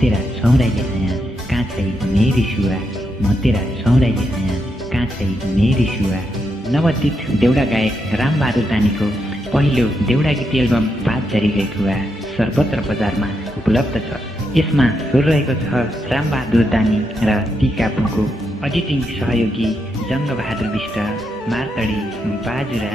तेरा सौराइले आया काँचै मेरी सुवा, म तेरा सौराइले आया काँचै मेरी सुवा। नवदित देउडा गायक रामबहादुर दानीको पहिलो देउडा गीत एल्बम बात झरीगएको हुआ सर्वत्र बजारमा उपलब्ध छ। यसमा स्वर रहेको छ रामबहादुर दानी र टिकापुको, एडिटिङ सहयोगी जङ्गबहादुर विष्ट, मार्तडी बाजुरा।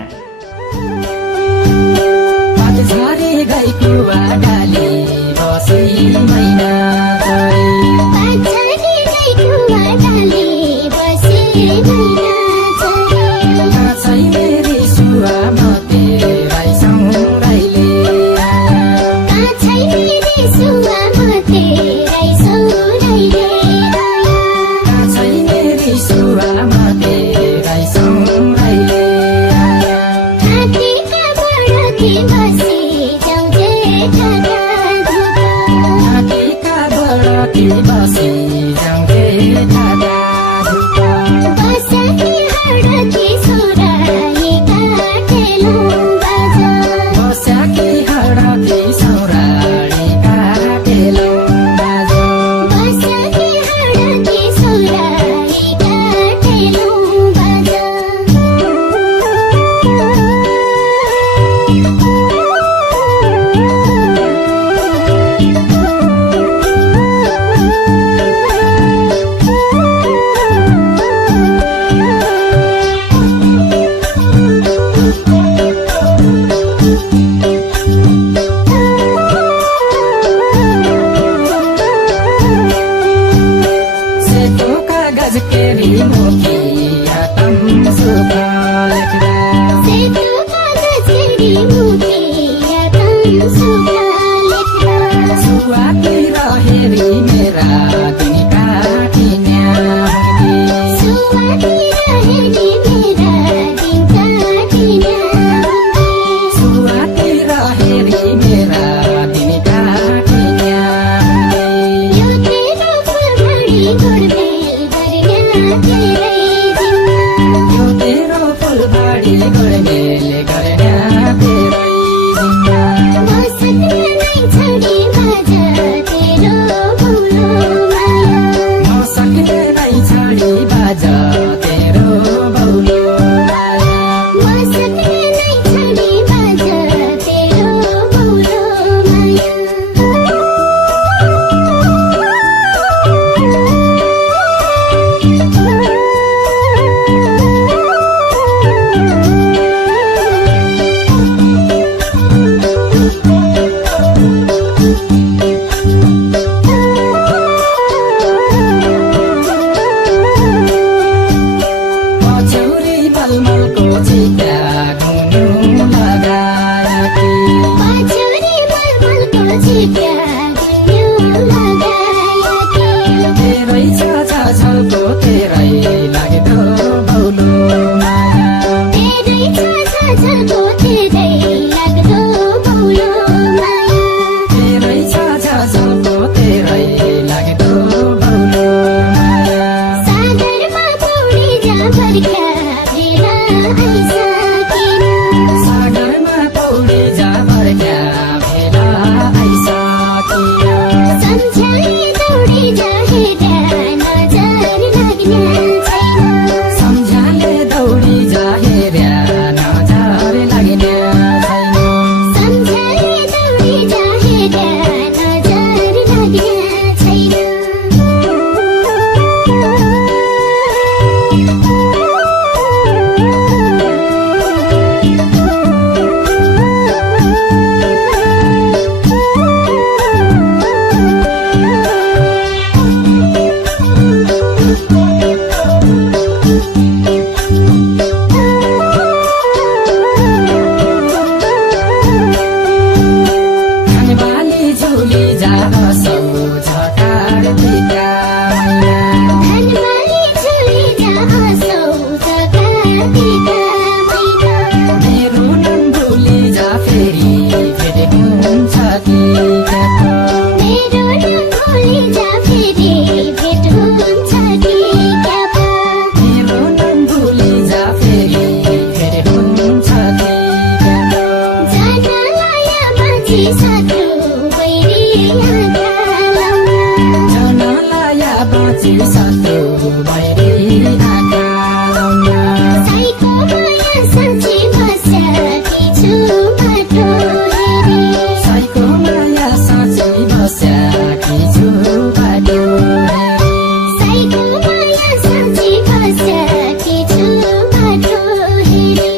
पछि सत्रो भैरी आँखा लाउन साईको माया साँच्ची बस्याकी छु बाटो हेरी साईको माया साँच्ची बस्याकी छु बाटो हेरी साईको माया साँच्ची बस्याकी छु बाटो हेरी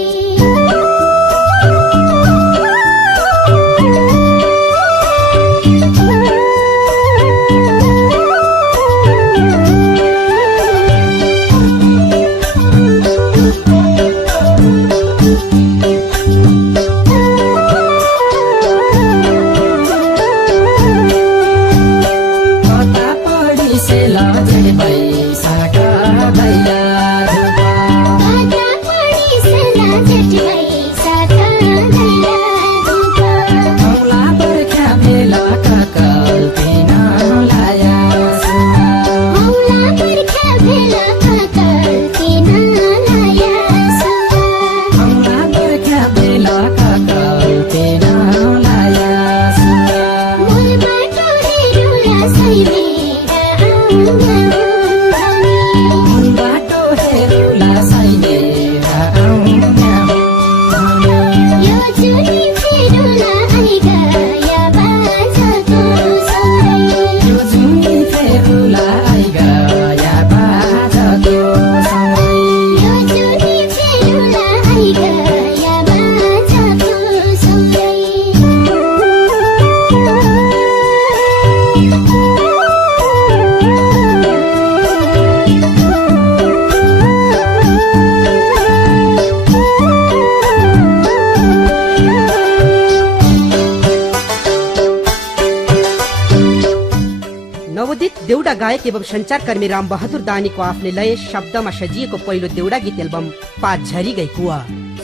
देउडा गायक एवं संचारकर्मी राम बहादुर दानीको आफ्नै लय शब्दमा सजिएको पहिलो देउडा गीत एल्बम पात झरी गई कुवा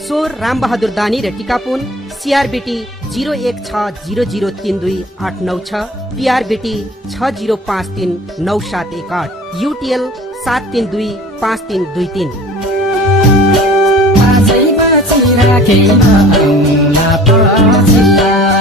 स्वर राम बहादुर दानी र टिकापुन सीआरबीटी 0160032896 पीआरबीटी 60539718 यूटीएल 7325323 आजै बचिराखेमा औँला पछिल्ला